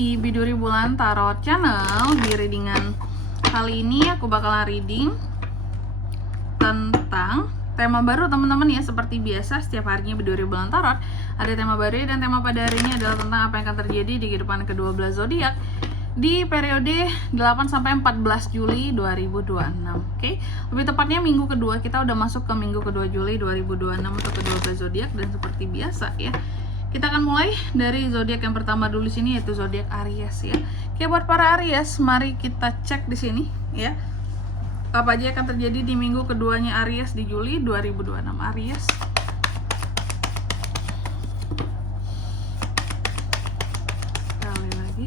di Biduri Bulan Tarot Channel. Di readingan kali ini aku bakalan reading tentang tema baru teman-teman ya. Seperti biasa setiap harinya Biduri Bulan Tarot ada tema baru, dan tema pada hari ini adalah tentang apa yang akan terjadi di kehidupan ke-12 zodiak di periode 8-14 Juli 2026. Oke. Lebih tepatnya minggu kedua, kita udah masuk ke minggu kedua Juli 2026 untuk ke-12 zodiak. Dan seperti biasa ya, kita akan mulai dari zodiak yang pertama dulu sini, yaitu zodiak Aries ya. Oke, buat para Aries, mari kita cek di sini ya. Apa aja akan terjadi di minggu keduanya Aries di Juli 2026. Aries. Kali lagi.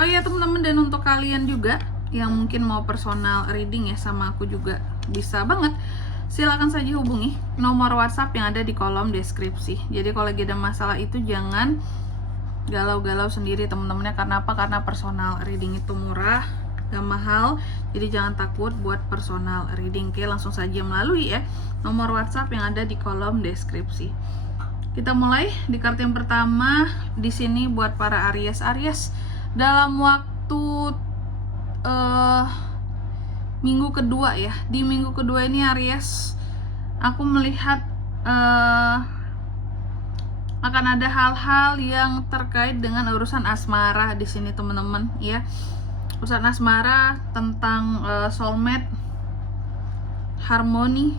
Oh iya teman-teman, dan untuk kalian juga yang mungkin mau personal reading ya sama aku juga bisa banget, silakan saja hubungi nomor WhatsApp yang ada di kolom deskripsi. Jadi kalau lagi ada masalah itu jangan galau-galau sendiri teman-temannya. Karena apa? Karena personal reading itu murah, gak mahal, jadi jangan takut buat personal reading. Oke, langsung saja melalui ya nomor WhatsApp yang ada di kolom deskripsi. Kita mulai di kartu yang pertama di sini buat para Aries. Aries, dalam waktu minggu kedua ya, di minggu kedua ini Aries, aku melihat akan ada hal-hal yang terkait dengan urusan asmara di sini teman-teman ya. Urusan asmara tentang soulmate, harmoni,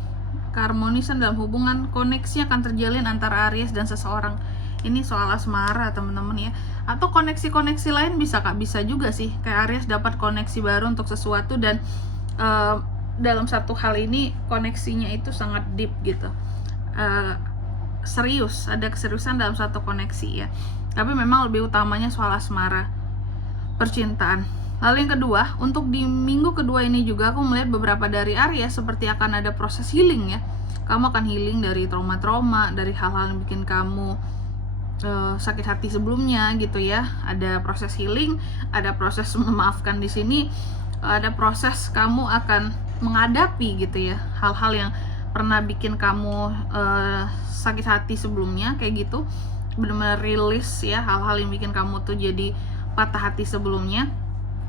keharmonisan dalam hubungan, koneksi akan terjalin antara Aries dan seseorang. Ini soal asmara teman-teman ya. Atau koneksi-koneksi lain bisa bisa juga sih. Kayak Aries dapat koneksi baru untuk sesuatu, dan dalam satu hal ini koneksinya itu sangat deep gitu. Serius, ada keseriusan dalam satu koneksi ya. Tapi memang lebih utamanya soal asmara, percintaan. Lalu yang kedua, untuk di minggu kedua ini juga aku melihat beberapa dari Aries seperti akan ada proses healing ya. Kamu akan healing dari trauma-trauma, dari hal-hal yang bikin kamu sakit hati sebelumnya gitu ya. Ada proses healing, ada proses memaafkan di sini, ada proses kamu akan menghadapi gitu ya hal-hal yang pernah bikin kamu sakit hati sebelumnya kayak gitu. Benar-benar rilis ya hal-hal yang bikin kamu tuh jadi patah hati sebelumnya,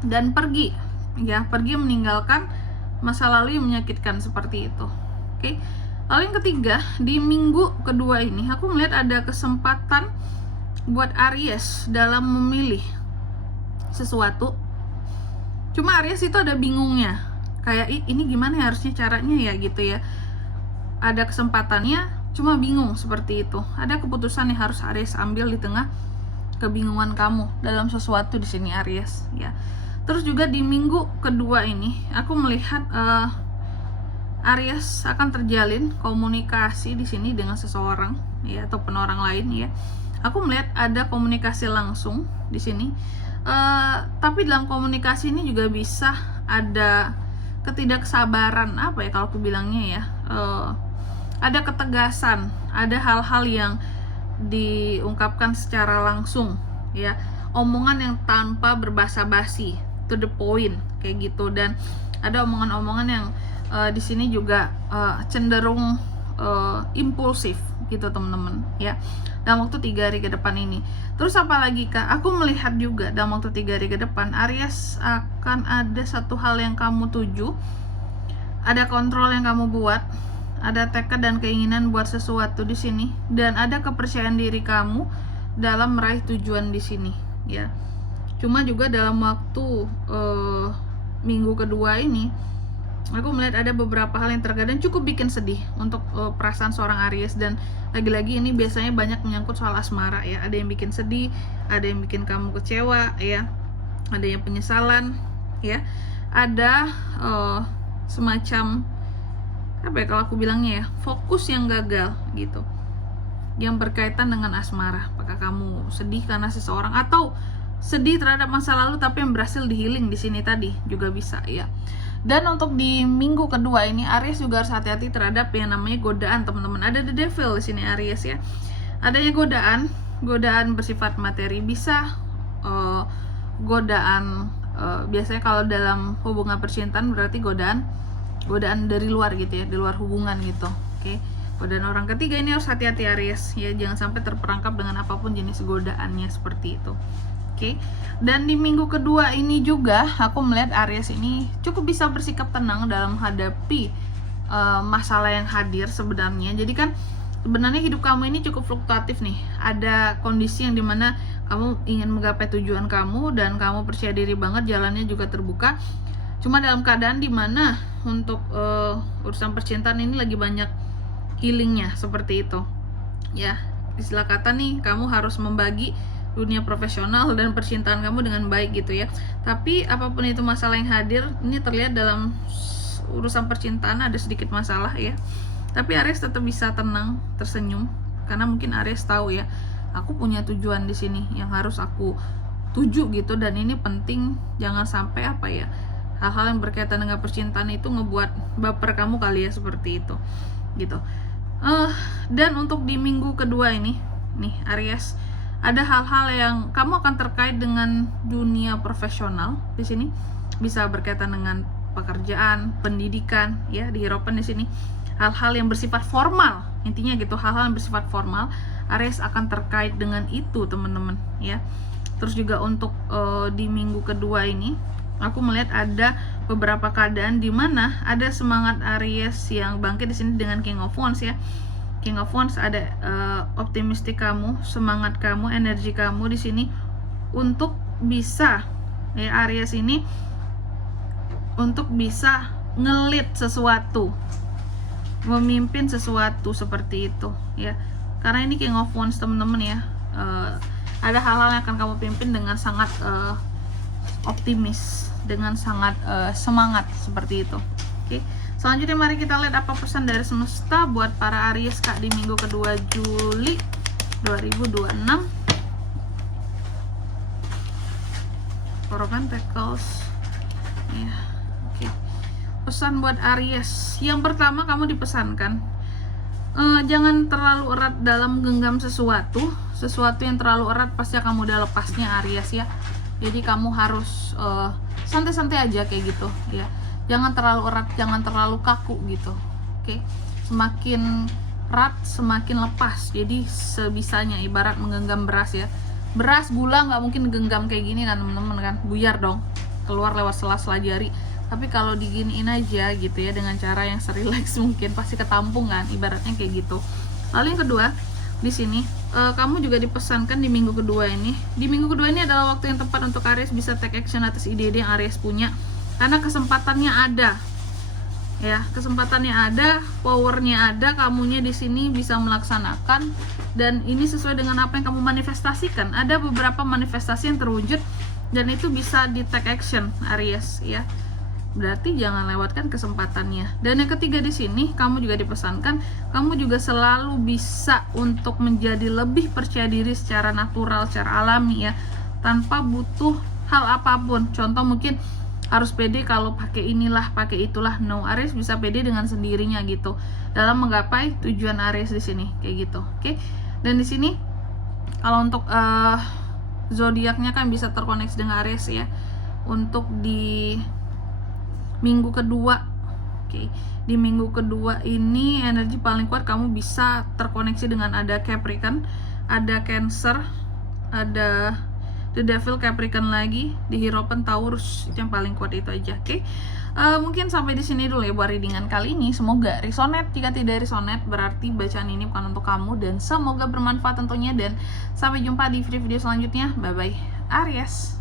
dan pergi ya, pergi meninggalkan masa lalu yang menyakitkan seperti itu. Oke. Lalu yang ketiga, di minggu kedua ini aku melihat ada kesempatan buat Aries dalam memilih sesuatu. Cuma Aries itu ada bingungnya, kayak ini gimana ya, harusnya caranya ya gitu ya. Ada kesempatannya, cuma bingung seperti itu. Ada keputusan yang harus Aries ambil di tengah kebingungan kamu dalam sesuatu di sini Aries ya. Terus juga di minggu kedua ini aku melihat Aries akan terjalin komunikasi di sini dengan seseorang ya, ataupun orang lain ya. Aku melihat ada komunikasi langsung di sini. Tapi dalam komunikasi ini juga bisa ada ketidaksabaran, apa ya kalau aku bilangnya ya. Ada ketegasan, ada hal-hal yang diungkapkan secara langsung ya. Omongan yang tanpa berbasa-basi, to the point kayak gitu. Dan ada omongan-omongan yang di sini juga cenderung impulsif gitu teman-teman ya, dalam waktu 3 hari ke depan ini. Terus apalagi kak, aku melihat juga dalam waktu 3 hari ke depan Aries akan ada satu hal yang kamu tuju, ada kontrol yang kamu buat, ada tekad dan keinginan buat sesuatu di sini, dan ada kepercayaan diri kamu dalam meraih tujuan di sini ya. Cuma juga dalam waktu minggu kedua ini aku melihat ada beberapa hal yang terkadang cukup bikin sedih untuk perasaan seorang Aries. Dan lagi-lagi ini biasanya banyak menyangkut soal asmara ya. Ada yang bikin sedih, ada yang bikin kamu kecewa ya, ada yang penyesalan ya, ada semacam apa ya kalau aku bilangnya ya, fokus yang gagal gitu, yang berkaitan dengan asmara. Apakah kamu sedih karena seseorang, atau sedih terhadap masa lalu tapi yang berhasil dihealing di sini tadi juga bisa ya. Dan untuk di minggu kedua ini Aries juga harus hati-hati terhadap yang namanya godaan teman-teman. Ada the devil di sini Aries ya. Adanya godaan bersifat materi, bisa godaan biasanya kalau dalam hubungan percintaan berarti godaan dari luar gitu ya, di luar hubungan gitu. Oke. Dan orang ketiga ini harus hati-hati Aries ya, jangan sampai terperangkap dengan apapun jenis godaannya seperti itu. Oke. Dan di minggu kedua ini juga aku melihat Aries ini cukup bisa bersikap tenang dalam menghadapi masalah yang hadir sebenarnya. Jadi kan sebenarnya hidup kamu ini cukup fluktuatif nih. Ada kondisi yang dimana kamu ingin menggapai tujuan kamu dan kamu percaya diri banget, jalannya juga terbuka. Cuma dalam keadaan dimana untuk urusan percintaan ini lagi banyak healingnya seperti itu ya. Istilah kata nih, kamu harus membagi dunia profesional dan percintaan kamu dengan baik gitu ya. Tapi apapun itu masalah yang hadir, ini terlihat dalam urusan percintaan ada sedikit masalah ya, tapi Aries tetap bisa tenang, tersenyum, karena mungkin Aries tahu ya, aku punya tujuan di sini yang harus aku tuju gitu, dan ini penting. Jangan sampai apa ya, hal-hal yang berkaitan dengan percintaan itu ngebuat baper kamu kali ya, seperti itu gitu. Dan untuk di minggu kedua ini nih Aries, ada hal-hal yang kamu akan terkait dengan dunia profesional di sini, bisa berkaitan dengan pekerjaan, pendidikan ya, di Hierophant di sini. Hal-hal yang bersifat formal, intinya gitu, hal-hal yang bersifat formal Aries akan terkait dengan itu teman-teman ya. Terus juga untuk di minggu kedua ini aku melihat ada beberapa keadaan di mana ada semangat Aries yang bangkit di sini dengan King of Wands ya. King of Wands ada optimistik kamu, semangat kamu, energi kamu di sini untuk bisa ya, Aries ini untuk bisa ngelit sesuatu, memimpin sesuatu seperti itu ya. Karena ini King of Wands teman-teman ya, ada hal-hal yang akan kamu pimpin dengan sangat optimis, dengan sangat semangat seperti itu. Oke. Selanjutnya mari kita lihat apa pesan dari semesta buat para Aries Kak di minggu kedua Juli 2026. Four of Pentacles ya. Oke. Pesan buat Aries, yang pertama kamu dipesankan jangan terlalu erat dalam menggenggam sesuatu yang terlalu erat pasti kamu udah lepasnya Aries ya. Jadi kamu harus santai-santai aja kayak gitu ya. Jangan terlalu erat, jangan terlalu kaku gitu. Oke. Semakin erat semakin lepas. Jadi sebisanya, ibarat menggenggam beras ya. Beras, gula nggak mungkin genggam kayak gini kan teman-teman kan, buyar dong, keluar lewat sela-sela jari. Tapi kalau diginiin aja gitu ya, dengan cara yang serileks mungkin, pasti ketampung kan, ibaratnya kayak gitu. Lalu yang kedua di sini kamu juga dipesankan di minggu kedua ini. Di minggu kedua ini adalah waktu yang tepat untuk Aries bisa take action atas ide-ide yang Aries punya, karena kesempatannya ada ya, kesempatannya ada, powernya ada, kamunya di sini bisa melaksanakan, dan ini sesuai dengan apa yang kamu manifestasikan. Ada beberapa manifestasi yang terwujud dan itu bisa di take action Aries ya. Berarti jangan lewatkan kesempatannya. Dan yang ketiga di sini kamu juga dipesankan, kamu juga selalu bisa untuk menjadi lebih percaya diri secara natural, secara alami ya, tanpa butuh hal apapun. Contoh mungkin harus pede kalau pakai inilah, pakai itulah. No, Aries bisa pede dengan sendirinya gitu dalam menggapai tujuan Aries di sini kayak gitu. Oke. Dan di sini kalau untuk zodiaknya kan bisa terkoneksi dengan Aries ya. Untuk di minggu kedua, oke, di minggu kedua ini energi paling kuat kamu bisa terkoneksi dengan ada Capricorn, ada Cancer, ada The Devil, Capricorn lagi, di Hierophant, Taurus, itu yang paling kuat itu aja. Oke. Mungkin sampai di sini dulu ya buat readingan kali ini. Semoga resonate. Jika tidak resonate berarti bacaan ini bukan untuk kamu, dan semoga bermanfaat tentunya, dan sampai jumpa di video-video selanjutnya. Bye bye Aries.